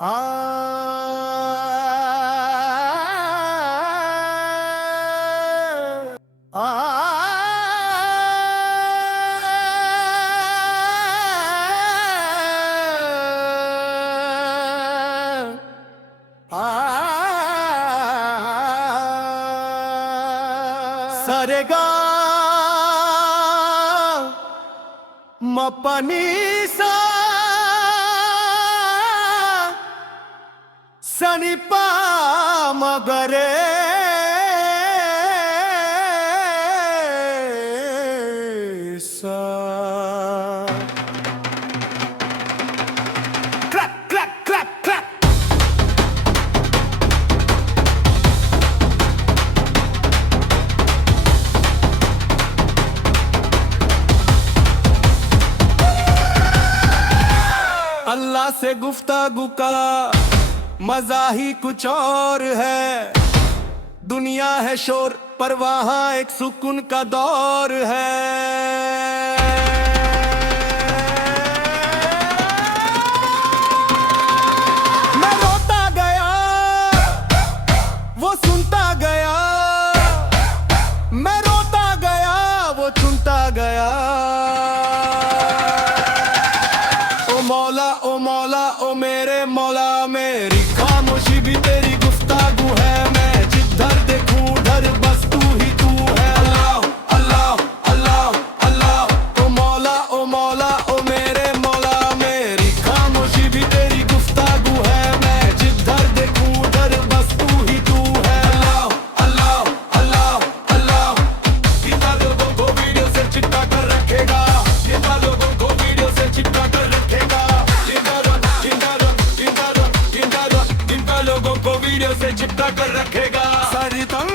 आ आ सरेगा मपनी सा सनिपा मगरे सा clap clap clap clap अल्लाह से गुफ्तागू का मजा ही कुछ और है। दुनिया है शोर पर वहाँ एक सुकून का दौर है। मैं रोता गया वो सुनता गया, मैं रोता गया वो चुनता गया। ओ मौला ओ मौला ओ मेरे मौला, मेरी खामोशी भी तेरी गुफ्तागू है। मैं जिधर देखूं उधर बस तू ही तू है। अल्लाह अल्लाह अल्लाह अल्लाह ओ मौला ओ मेरे मौला, मेरी खामोशी भी तेरी गुफ्तागू है। मैं जिधर देखूं उधर बस तू ही तू है। अल्लाह अल्लाह अल्लाह अल्लाह जितना लोगों को वीडियो से चिपका कर रखेगा, जितना लोगों को वीडियो से चिपका कर रखेगा, जिनका लोगों को वीडियो से चिपका कर रखेगा। सरितम